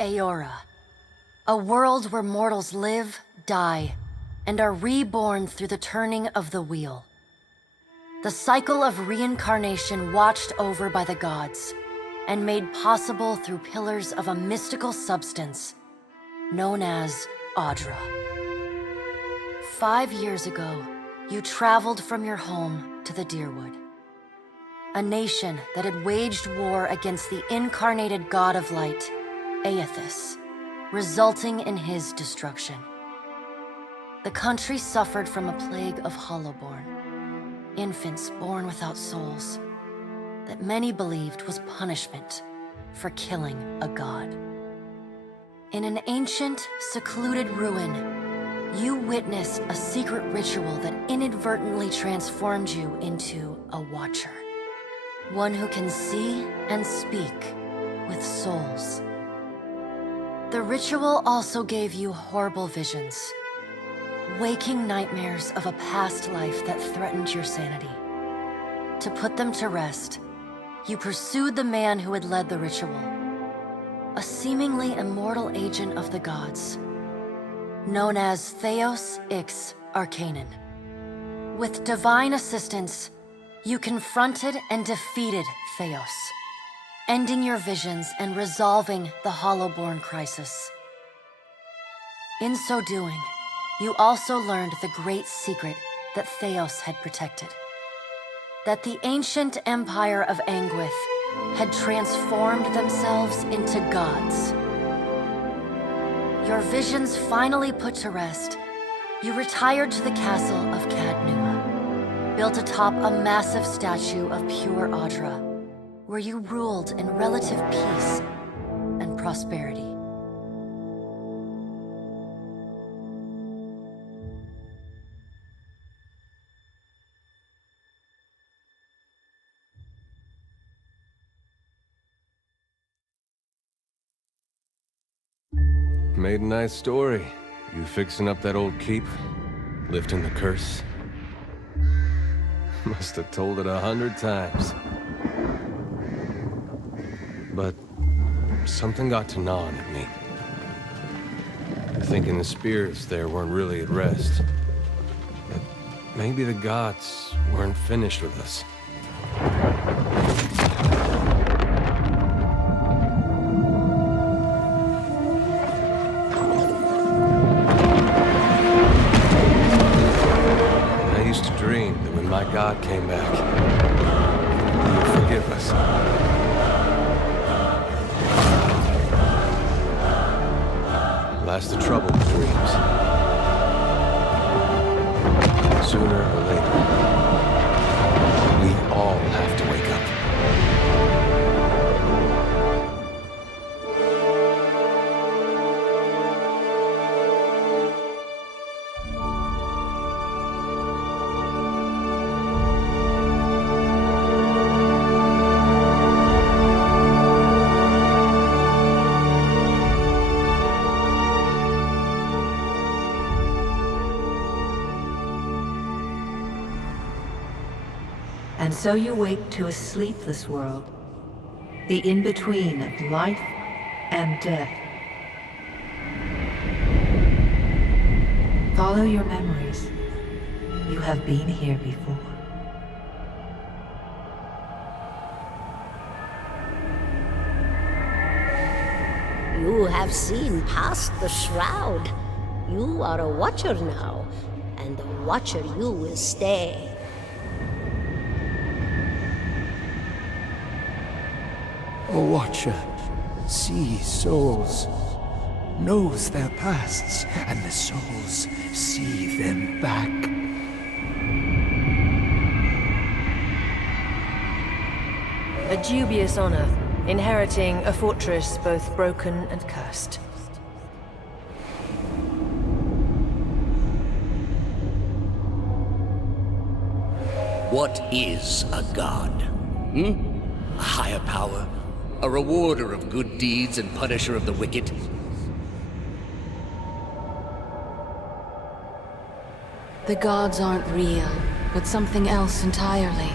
Aora, a world where mortals live, die, and are reborn through the turning of the wheel. The cycle of reincarnation watched over by the gods, and made possible through pillars of a mystical substance known as Audra. 5 years ago, you traveled from your home to the Deerwood, a nation that had waged war against the incarnated god of light, Aethys, resulting in his destruction. The country suffered from a plague of hollowborn, infants born without souls, that many believed was punishment for killing a god. In an ancient, secluded ruin, you witnessed a secret ritual that inadvertently transformed you into a Watcher. One who can see and speak with souls. The ritual also gave you horrible visions, waking nightmares of a past life that threatened your sanity. To put them to rest, you pursued the man who had led the ritual, a seemingly immortal agent of the gods, known as Theos Ix Arcanon. With divine assistance, you confronted and defeated Theos, ending your visions and resolving the Hollowborn crisis. In so doing, you also learned the great secret that Theos had protected. That the ancient empire of Anguith had transformed themselves into gods. Your visions finally put to rest, you retired to the castle of Cadnua, built atop a massive statue of pure Audra, where you ruled in relative peace and prosperity. Made a nice story. You fixing up that old keep? Lifting the curse? Must have told it 100 times. But something got to gnawing at me. Thinking the spirits there weren't really at rest. That maybe the gods weren't finished with us. My God came back. He would forgive us. Last the trouble with dreams. Sooner or later, we all have to wake up. And so you wake to a sleepless world, the in-between of life and death. Follow your memories. You have been here before. You have seen past the shroud. You are a Watcher now, and a Watcher you will stay. A Watcher sees souls, knows their pasts, and the souls see them back. A dubious honor, inheriting a fortress both broken and cursed. What is a god? A higher power? A rewarder of good deeds and punisher of the wicked? The gods aren't real, but something else entirely.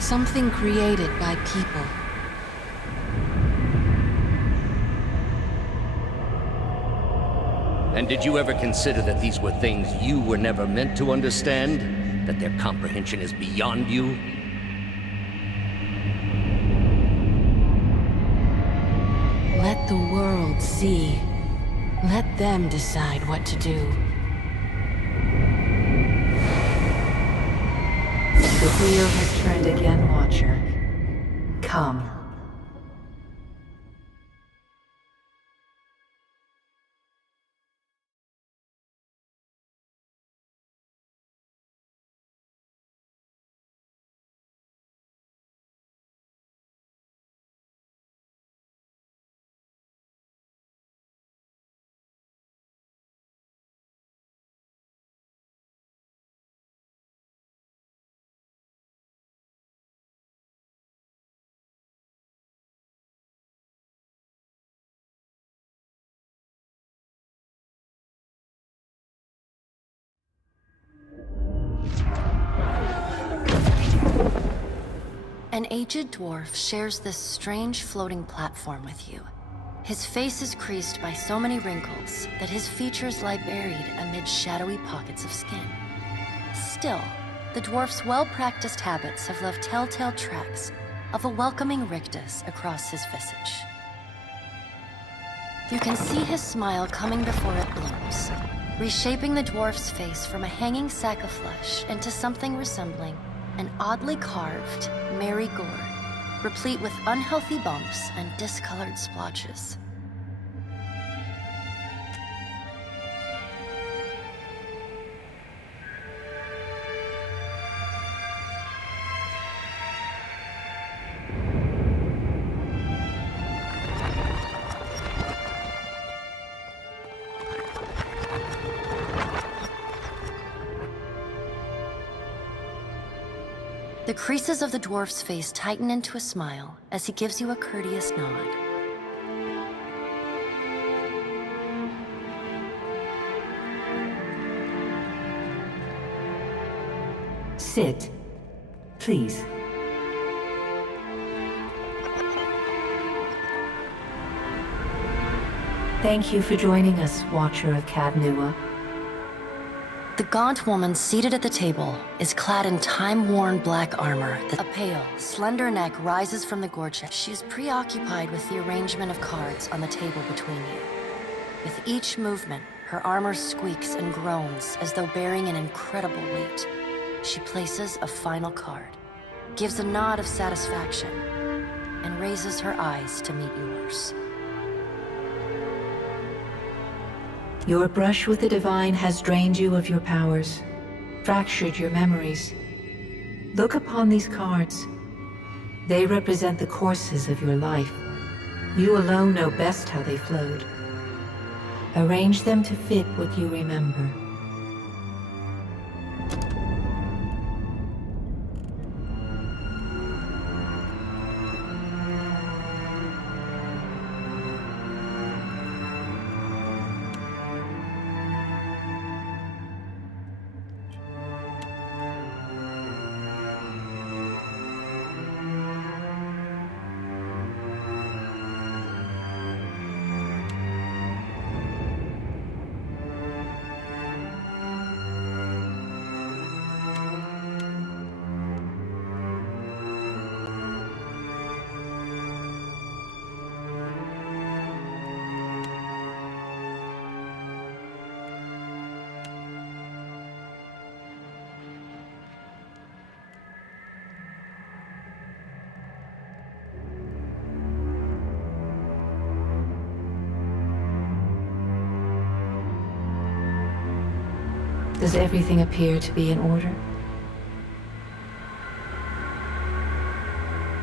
Something created by people. And did you ever consider that these were things you were never meant to understand? That their comprehension is beyond you? Let the world see. Let them decide what to do. The wheel has turned again, Watcher. Come. An aged dwarf shares this strange floating platform with you. His face is creased by so many wrinkles that his features lie buried amid shadowy pockets of skin. Still, the dwarf's well-practiced habits have left telltale tracks of a welcoming rictus across his visage. You can see his smile coming before it blooms, reshaping the dwarf's face from a hanging sack of flesh into something resembling an oddly carved, merry gourd, replete with unhealthy bumps and discolored splotches. The creases of the dwarf's face tighten into a smile as he gives you a courteous nod. Sit, please. Thank you for joining us, Watcher of Cadnua. The gaunt woman seated at the table is clad in time-worn black armor. A pale, slender neck rises from the gorget. She is preoccupied with the arrangement of cards on the table between you. With each movement, her armor squeaks and groans as though bearing an incredible weight. She places a final card, gives a nod of satisfaction, and raises her eyes to meet yours. Your brush with the divine has drained you of your powers, fractured your memories. Look upon these cards. They represent the courses of your life. You alone know best how they flowed. Arrange them to fit what you remember. Does everything appear to be in order?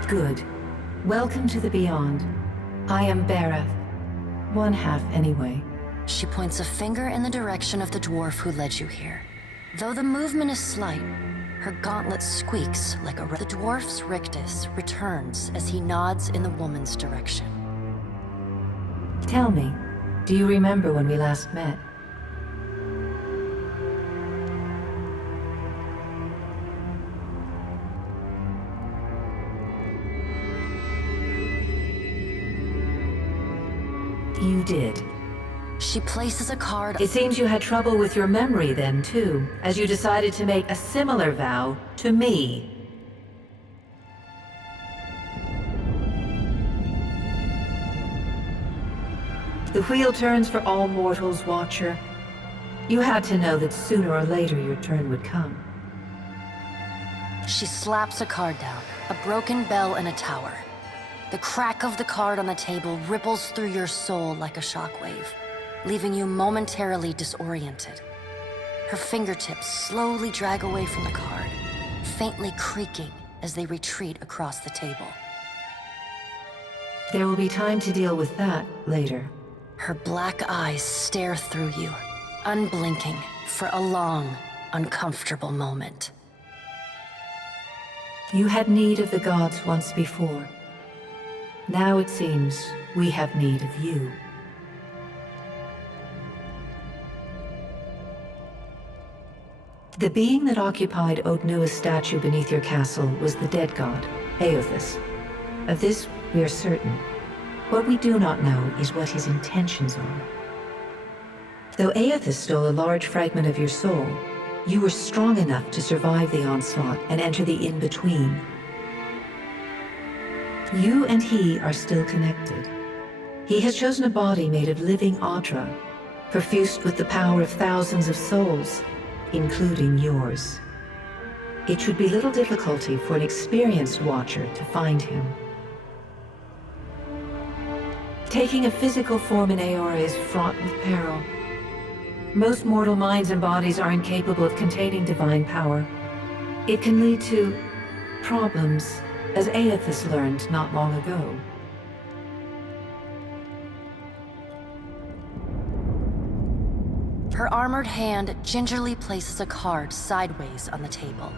Good. Welcome to the Beyond. I am Berath. One half, anyway. She points a finger in the direction of the dwarf who led you here. Though the movement is slight, her gauntlet squeaks like the dwarf's rictus returns as he nods in the woman's direction. Tell me, do you remember when we last met? You did. She places a card. It seems you had trouble with your memory then, too, as you decided to make a similar vow to me. The wheel turns for all mortals, Watcher. You had to know that sooner or later your turn would come. She slaps a card down, a broken bell in a tower. The crack of the card on the table ripples through your soul like a shockwave, leaving you momentarily disoriented. Her fingertips slowly drag away from the card, faintly creaking as they retreat across the table. There will be time to deal with that later. Her black eyes stare through you, unblinking, for a long, uncomfortable moment. You had need of the gods once before. Now it seems we have need of you. The being that occupied Odnua's statue beneath your castle was the dead god, Aothus. Of this we are certain. What we do not know is what his intentions are. Though Aothus stole a large fragment of your soul, you were strong enough to survive the onslaught and enter the in-between. You and he are still connected. He has chosen a body made of living Audra, perfused with the power of thousands of souls, including yours. It should be little difficulty for an experienced Watcher to find him. Taking a physical form in Aora is fraught with peril. Most mortal minds and bodies are incapable of containing divine power. It can lead to problems, as Aothus learned not long ago. Her armored hand gingerly places a card sideways on the table.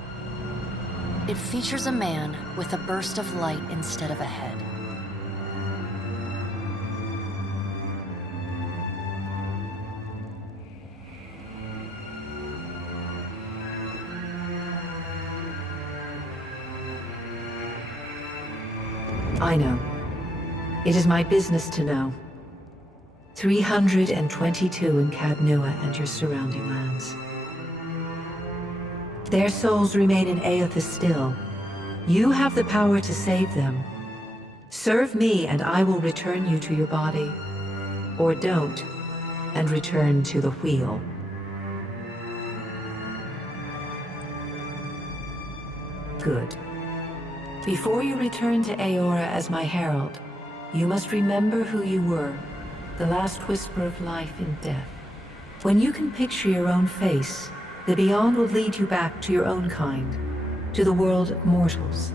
It features a man with a burst of light instead of a head. I know. It is my business to know. 322 in Cadnua and your surrounding lands. Their souls remain in Aothus still. You have the power to save them. Serve me and I will return you to your body. Or don't, and return to the wheel. Good. Before you return to Aora as my herald, you must remember who you were, the last whisper of life in death. When you can picture your own face, the Beyond will lead you back to your own kind, to the world of mortals.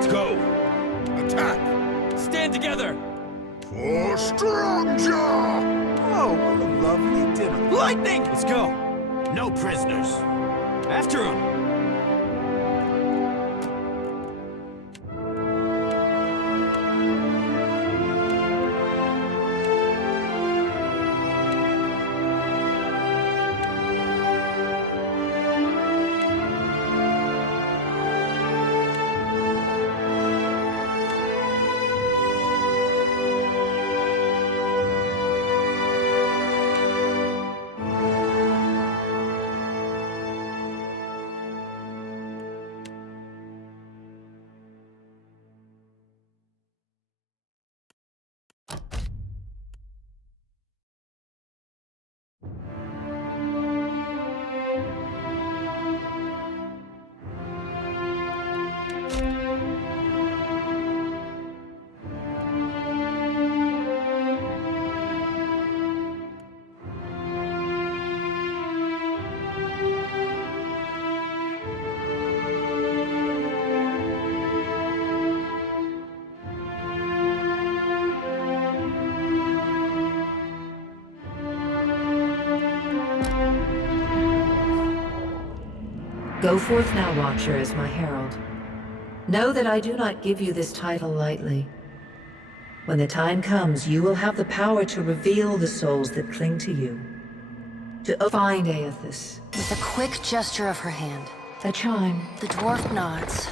Let's go! Attack! Stand together! For Strong Jaw! Oh, what a lovely dinner. Lightning! Let's go! No prisoners! After him! Go forth now, Watcher, as my herald. Know that I do not give you this title lightly. When the time comes, you will have the power to reveal the souls that cling to you. To find Aethys. With a quick gesture of her hand, A chime. the dwarf nods.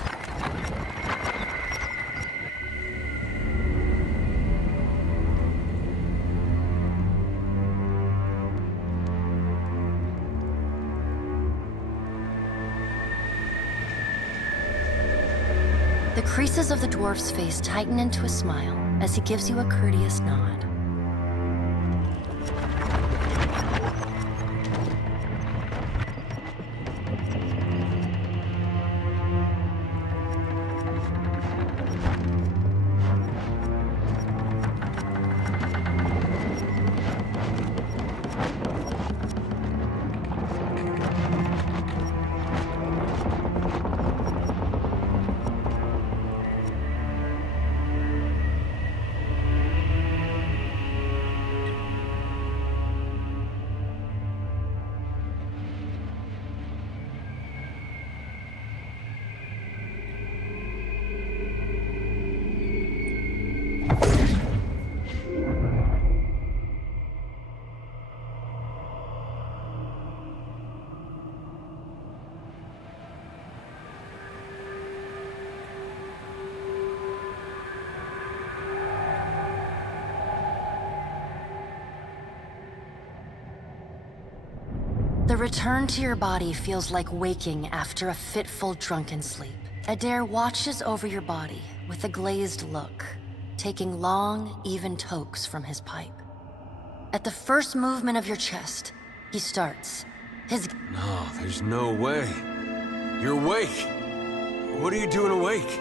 The creases of the dwarf's face tighten into a smile as he gives you a courteous nod. The return to your body feels like waking after a fitful drunken sleep. Adair watches over your body with a glazed look, taking long, even tokes from his pipe. At the first movement of your chest, he starts. No, there's no way. You're awake. What are you doing awake?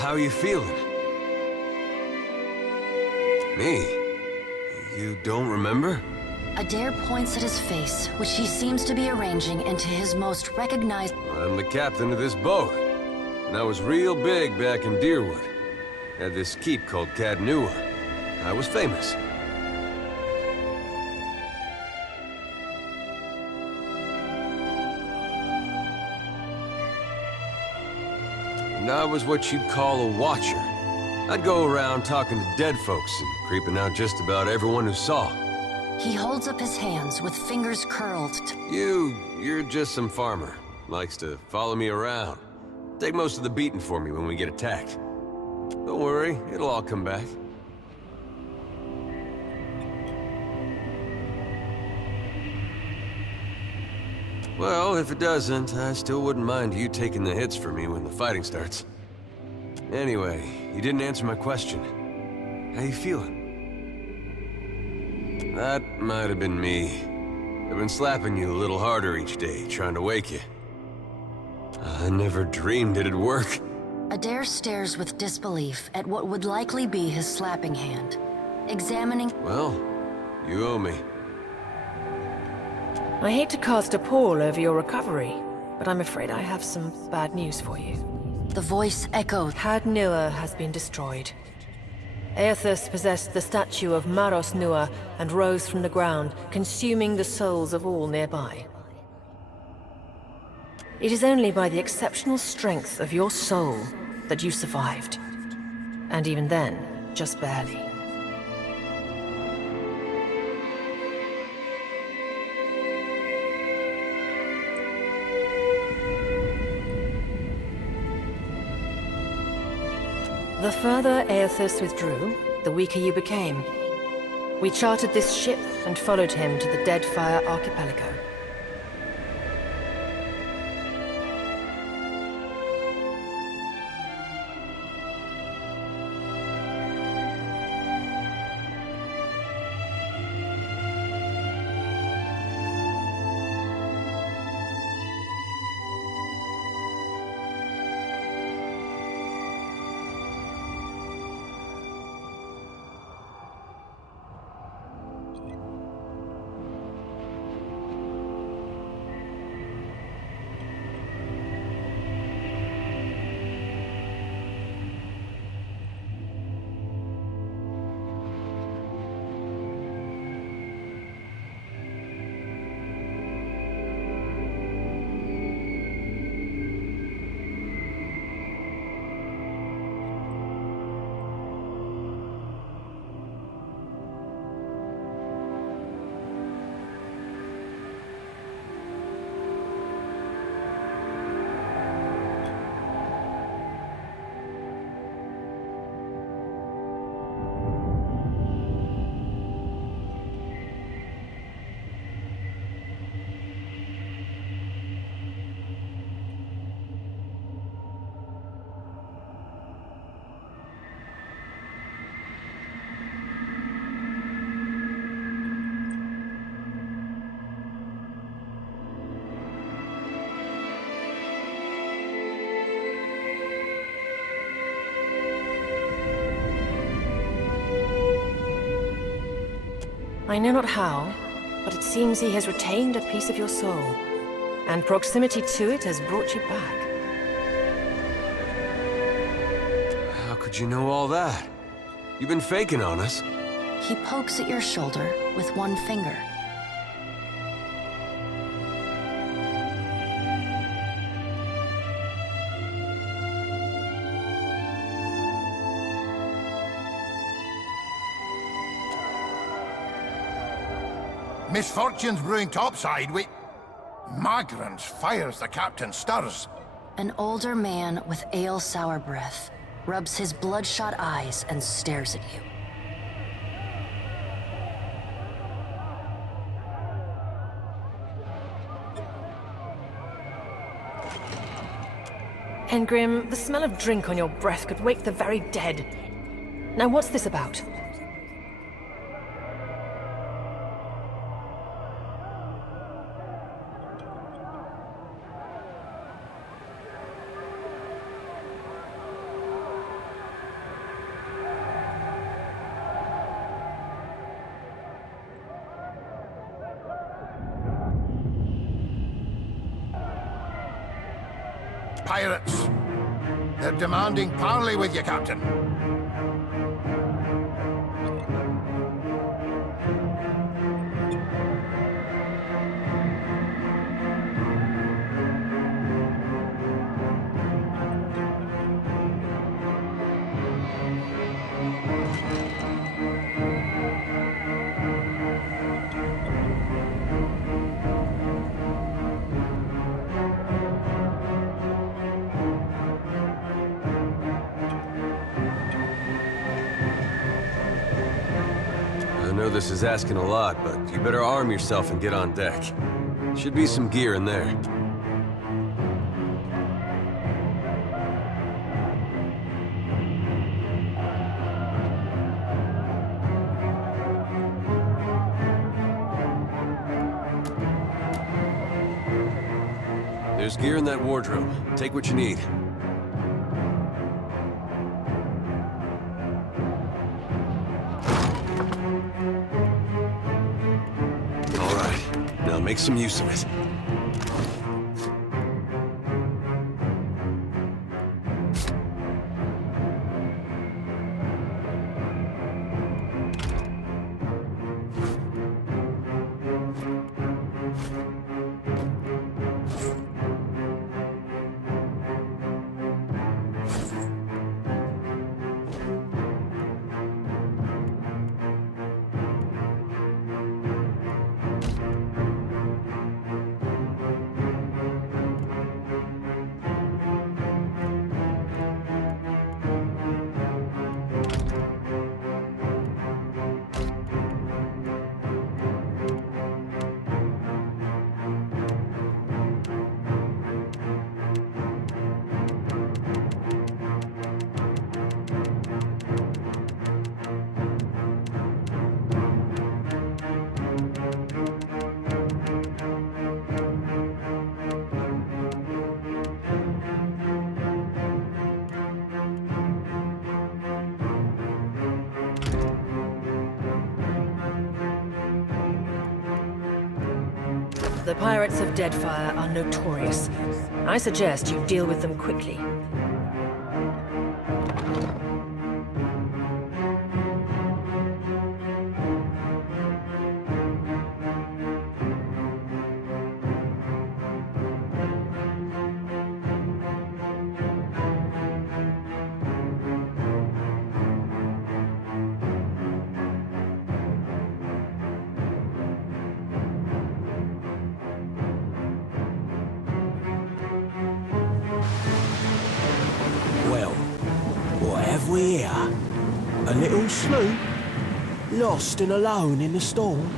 How are you feeling? Me? You don't remember? Adair points at his face, which he seems to be arranging into his most recognized... I'm the captain of this boat. And I was real big back in Deerwood. Had this keep called Cadnua. I was famous. And I was what you'd call a watcher. I'd go around talking to dead folks and creeping out just about everyone who saw. He holds up his hands with fingers curled to... You're just some farmer. Likes to follow me around. Take most of the beating for me when we get attacked. Don't worry, it'll all come back. Well, if it doesn't, I still wouldn't mind you taking the hits for me when the fighting starts. Anyway, you didn't answer my question. How you feeling? That might have been me. I've been slapping you a little harder each day, trying to wake you. I never dreamed it'd work. Adair stares with disbelief at what would likely be his slapping hand, examining... Well, you owe me. I hate to cast a pall over your recovery, but I'm afraid I have some bad news for you. The voice echoed. Cadnua has been destroyed. Aethys possessed the statue of Maros Nua and rose from the ground, consuming the souls of all nearby. It is only by the exceptional strength of your soul that you survived. And even then, just barely. The further Aethys withdrew, the weaker you became. We chartered this ship and followed him to the Deadfire archipelago. I know not how, but it seems he has retained a piece of your soul, and proximity to it has brought you back. How could you know all that? You've been faking on us. He pokes at your shoulder with one finger. Misfortune's brewing topside. Migrants fires the captain stirs. An older man with ale-sour breath rubs his bloodshot eyes and stares at you. Engrim, the smell of drink on your breath could wake the very dead. Now what's this about? Pirates. They're demanding parley with you, Captain. I know this is asking a lot, but you better arm yourself and get on deck. Should be some gear in there. There's gear in that wardrobe. Take what you need. Now make some use of it. The pirates of Deadfire are notorious. I suggest you deal with them quickly. Well, what have we here? A little sloop? Lost and alone in the storm?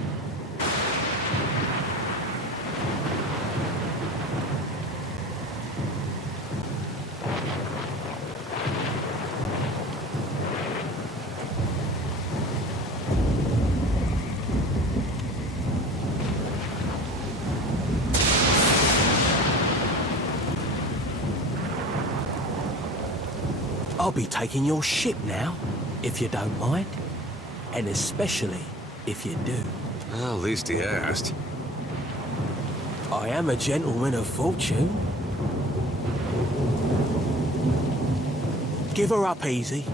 I'll be taking your ship now, if you don't mind. And especially if you do. Well, at least he asked. I am a gentleman of fortune. Give her up easy,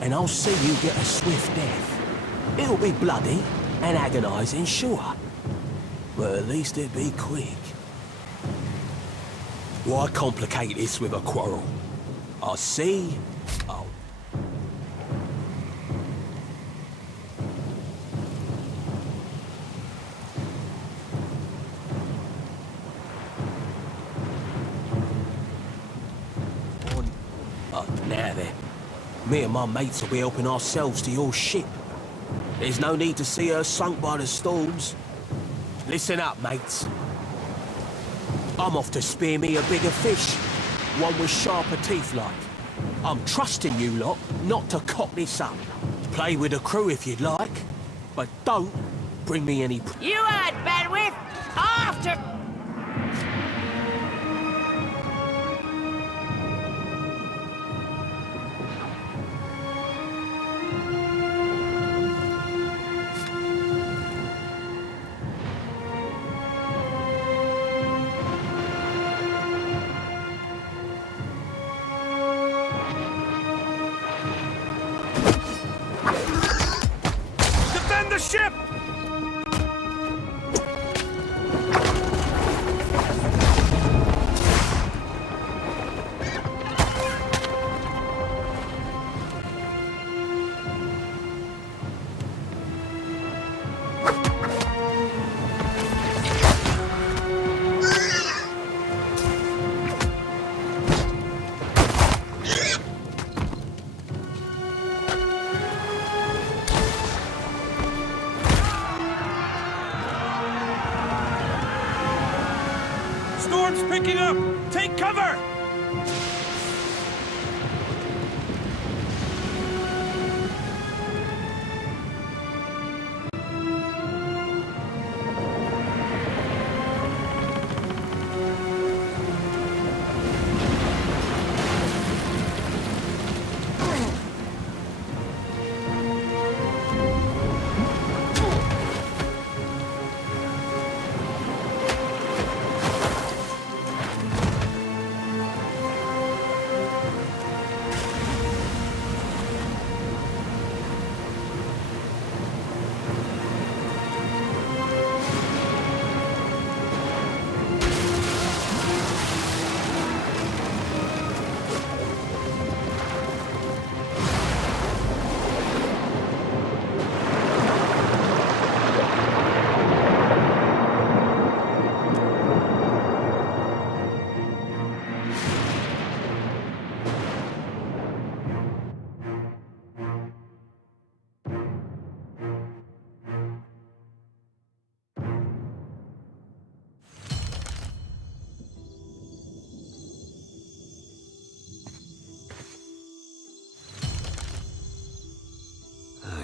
and I'll see you get a swift death. It'll be bloody and agonizing, sure. But at least it'll be quick. Why complicate this with a quarrel? I see. Oh. Now then. Me and my mates will be helping ourselves to your ship. There's no need to see her sunk by the storms. Listen up, mates. I'm off to spear me a bigger fish. One with sharper teeth like. I'm trusting you lot not to cock this up. Play with the crew if you'd like, but don't bring me any... You heard, Bedwyth! After... Defend the ship! Storm's picking up! Take cover!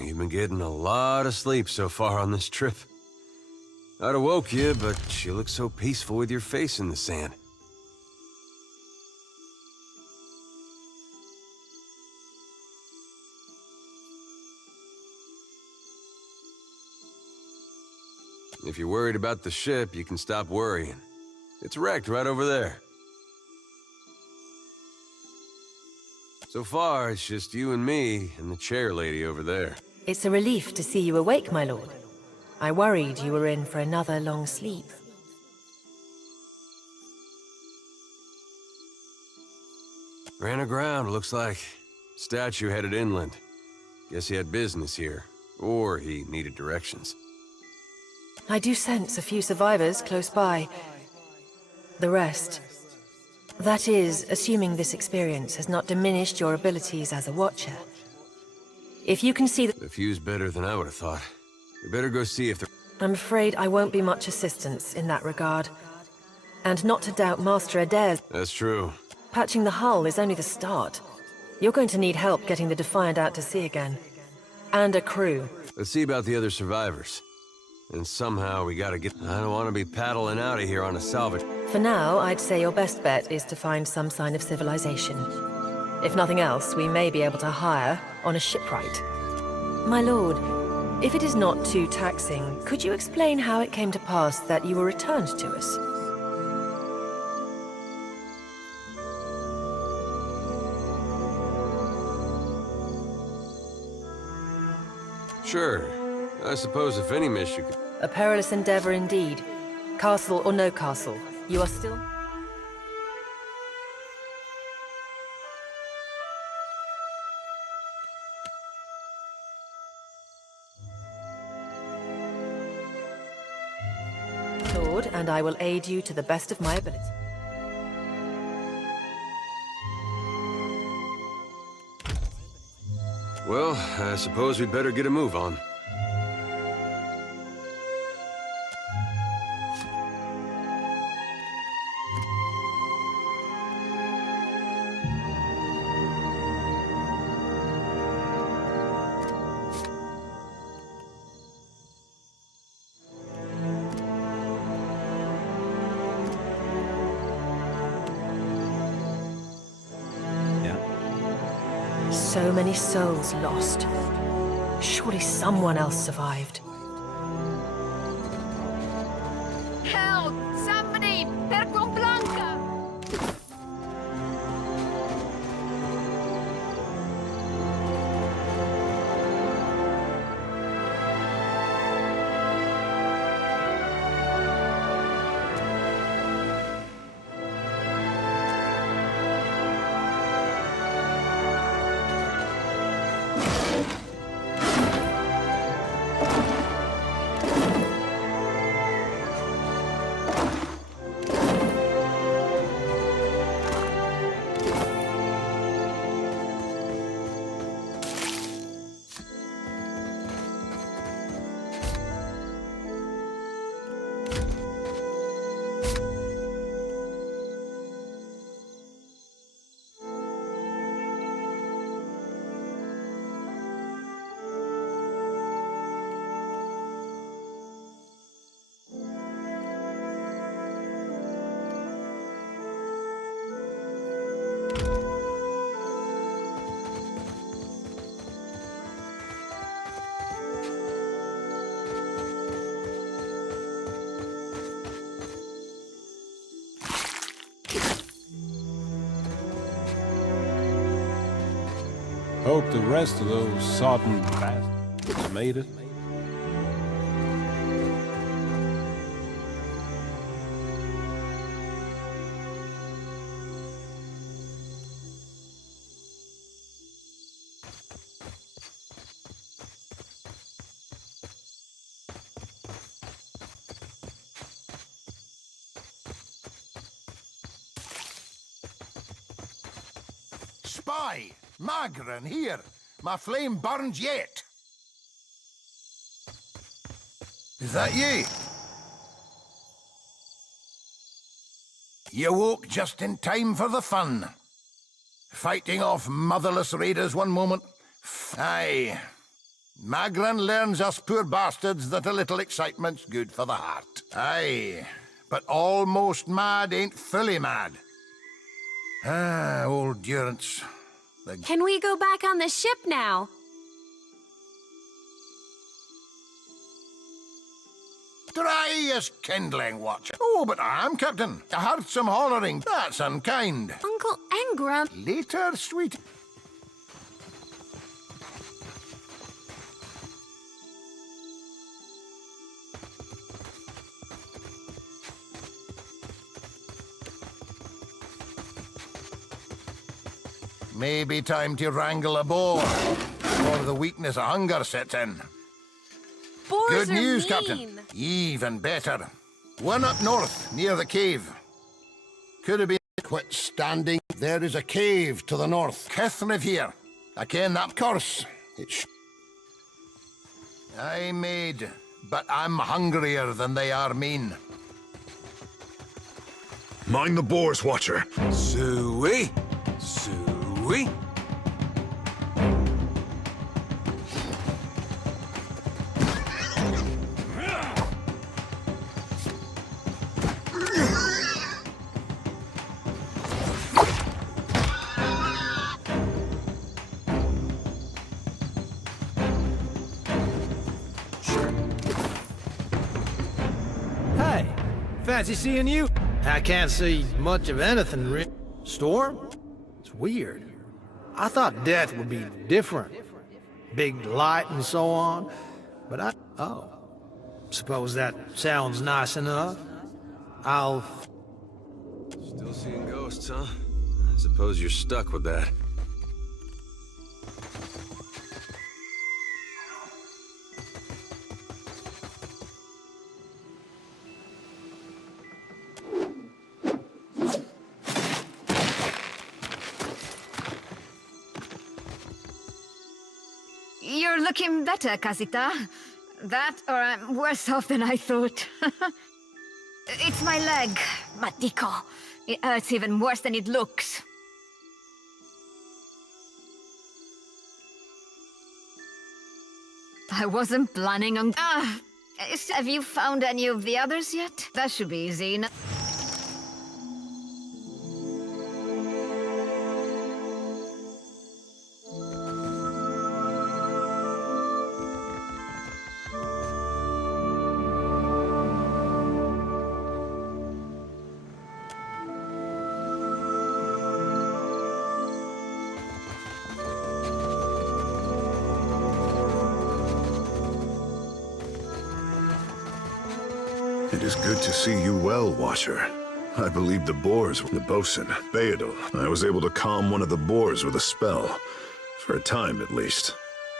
You've been getting a lot of sleep so far on this trip. I'd have woke you, but you look so peaceful with your face in the sand. If you're worried about the ship, you can stop worrying. It's wrecked right over there. So far, it's just you and me and the chair lady over there. It's a relief to see you awake, my lord. I worried you were in for another long sleep. Ran aground, looks like. Statue headed inland. Guess he had business here. Or he needed directions. I do sense a few survivors close by. The rest... That is, assuming this experience has not diminished your abilities as a watcher. If you can see The view's better than I would have thought. We better go see if there... I'm afraid I won't be much assistance in that regard. And not to doubt Master Adair's... That's true. Patching the hull is only the start. You're going to need help getting the Defiant out to sea again. And a crew. Let's see about the other survivors. And somehow we gotta get... I don't want to be paddling out of here on a salvage. For now, I'd say your best bet is to find some sign of civilization. If nothing else, we may be able to hire on a shipwright. My lord, If it is not too taxing, could you explain how it came to pass that you were returned to us? Sure. I suppose if any mission could... A perilous endeavor indeed. Castle or no castle, you are still... Lord, and I will aid you to the best of my ability. Well, I suppose we'd better get a move on. So many souls lost. Surely someone else survived. Help! Somebody! Perco Blanca! Hope the rest of those sodden bastards made it. Spy! Magran, here! My flame burns yet! Is that ye? You woke just in time for the fun. Fighting off motherless raiders one moment. Aye. Magran learns us poor bastards that a little excitement's good for the heart. Aye. But almost mad ain't fully mad. Ah, old Durance. Can we go back on the ship now? Dry as kindling, Watcher. Oh, but I am, Captain. I heard some hollering. That's unkind. Uncle Engram. Later, sweet. Maybe time to wrangle a boar, or the weakness of hunger sets in. Boars Good news, mean. Captain. Even better. One up north, near the cave. Could have been quit standing. There is a cave to the north. Kithniv here. I ken that course. It's... I made, but I'm hungrier than they are mean. Mind the boars, Watcher. Suey! Suey! fancy seeing you? I can't see much of anything, Storm? It's weird. I thought death would be different. Big light and so on. But oh. Suppose that sounds nice enough. I'll... Still seeing ghosts, huh? I suppose you're stuck with that. You're looking better, Casita. That, or I'm worse off than I thought. It's my leg, Matico. It hurts even worse than it looks. I wasn't planning on... have you found any of the others yet? That should be easy enough. It is good to see you well, Watcher. I believe the boars were the bosun, Beedle. I was able to calm one of the boars with a spell. For a time, at least.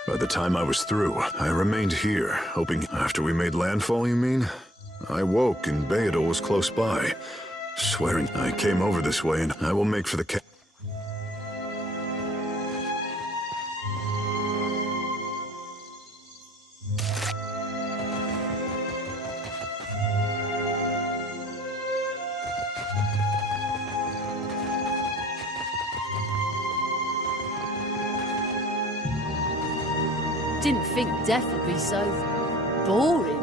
By the time I was through, I remained here, hoping... After we made landfall, you mean? I woke and Beedle was close by. Swearing I came over this way and I will make for the Didn't think death would be so boring.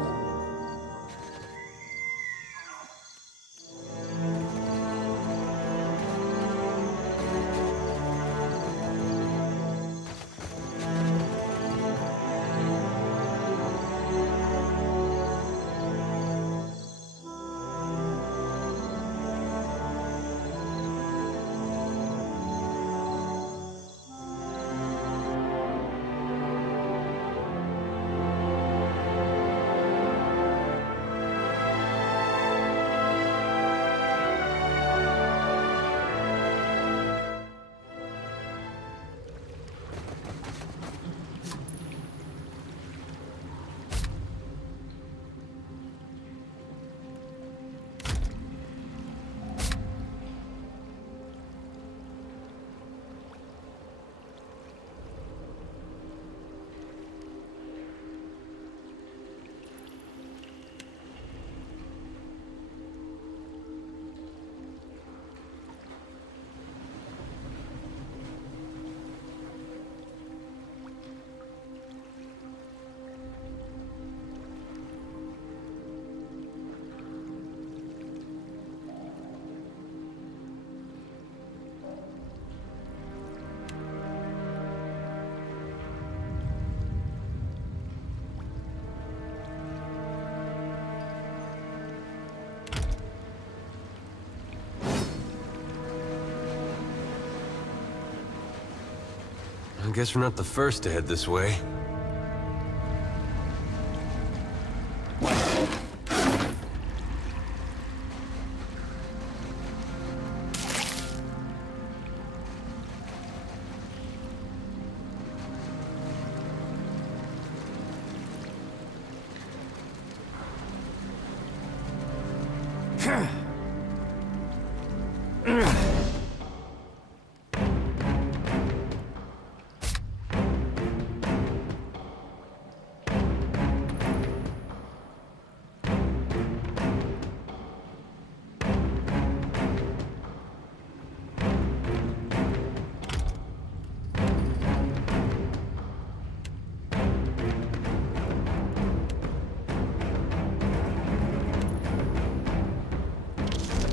I guess we're not the first to head this way.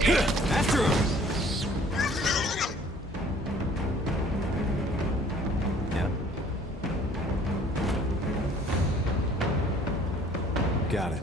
After him! Yeah. Got it.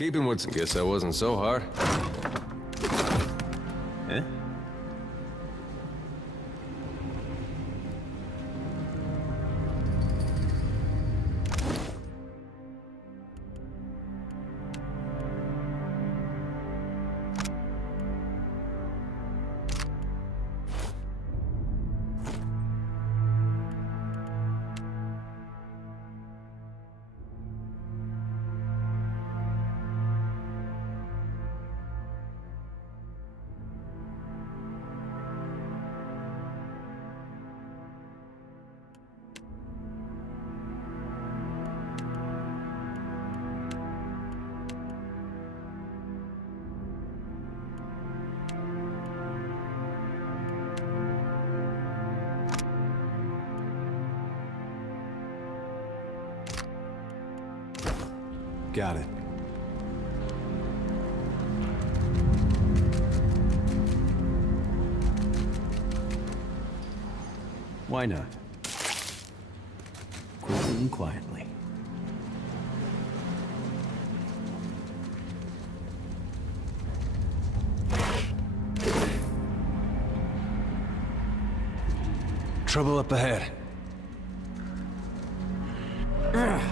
Keeping what's... Guess that wasn't so hard. Eh? Got it. Why not? Quickly and quietly. Trouble up ahead. Yeah?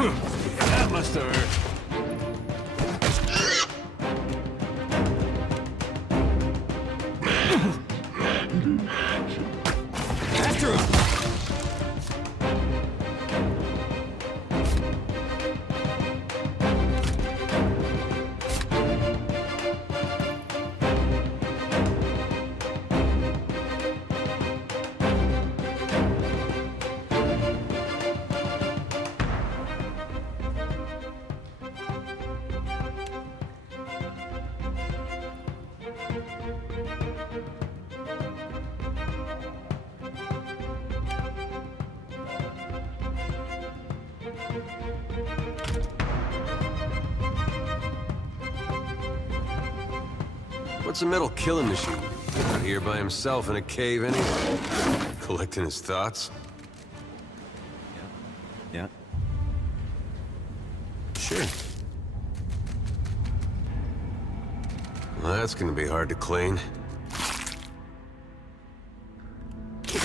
That must have hurt. After him! What's a metal killing machine? Out here by himself in a cave anyway? Collecting his thoughts? Yeah. Sure. Well, that's gonna be hard to clean.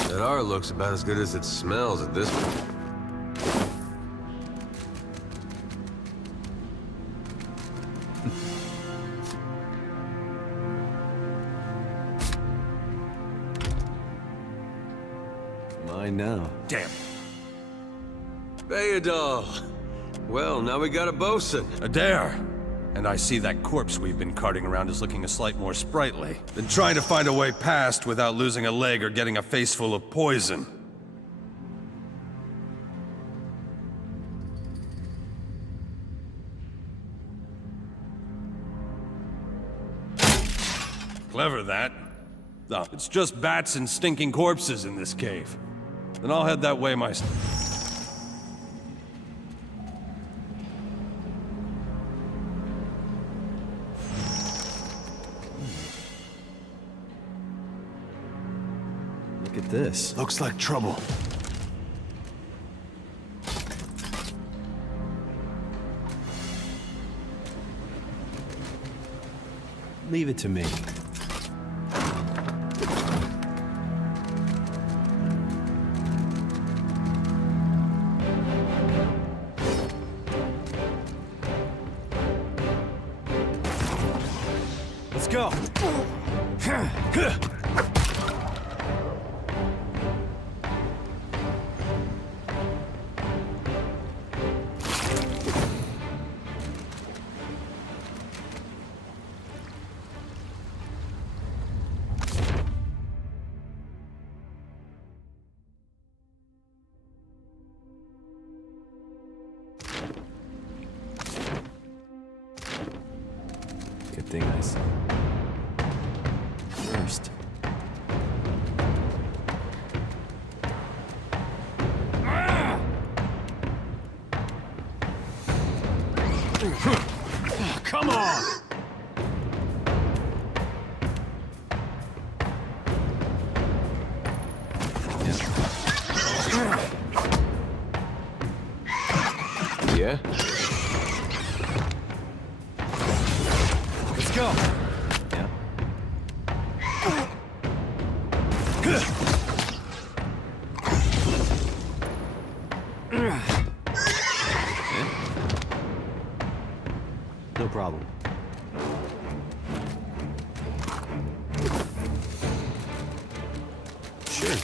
That R looks about as good as it smells at this point. Mine now. Damn. Bayadol! Well, now we got a bosun. Adair! And I see that corpse we've been carting around is looking a slight more sprightly. Been trying to find a way past without losing a leg or getting a face full of poison. Clever, that. Oh, it's just bats and stinking corpses in this cave. Then I'll head that way myself. Look at this. Looks like trouble. Leave it to me. Let's go. everything I see. First. Come on! Yeah? Let's go! Yeah. No problem. Sure.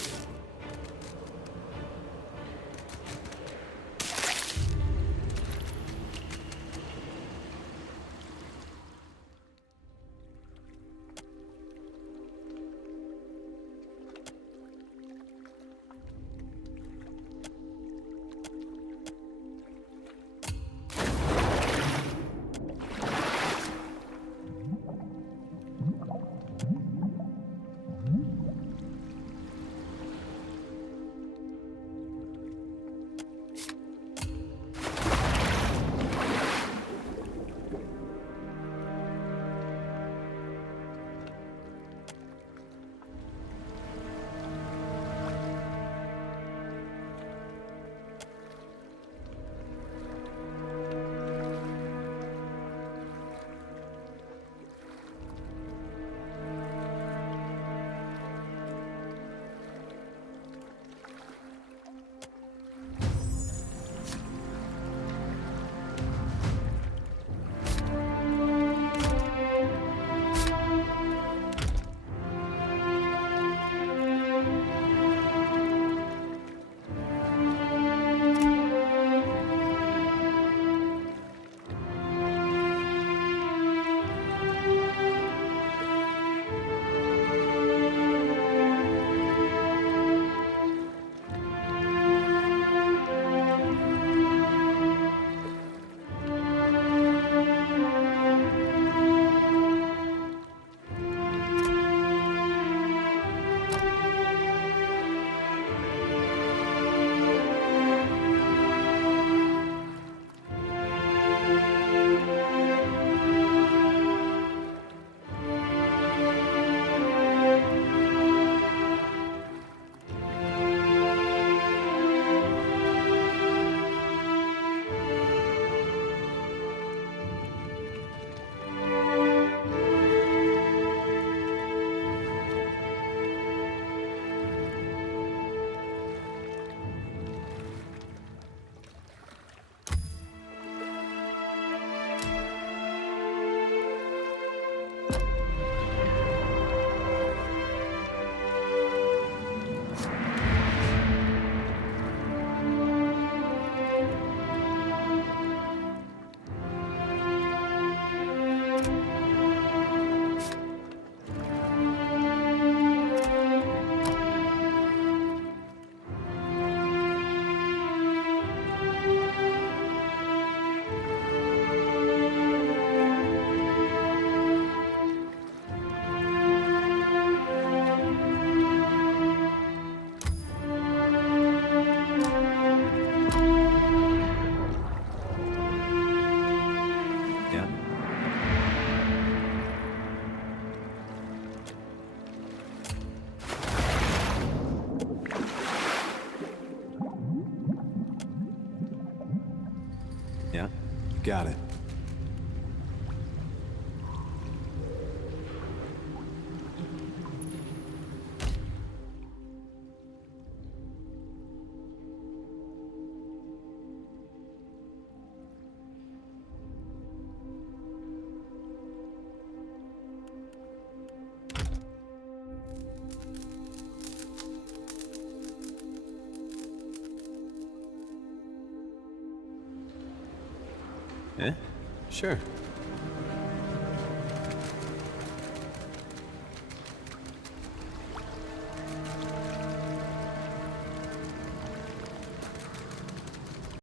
Yeah? Got it. Yeah? Sure.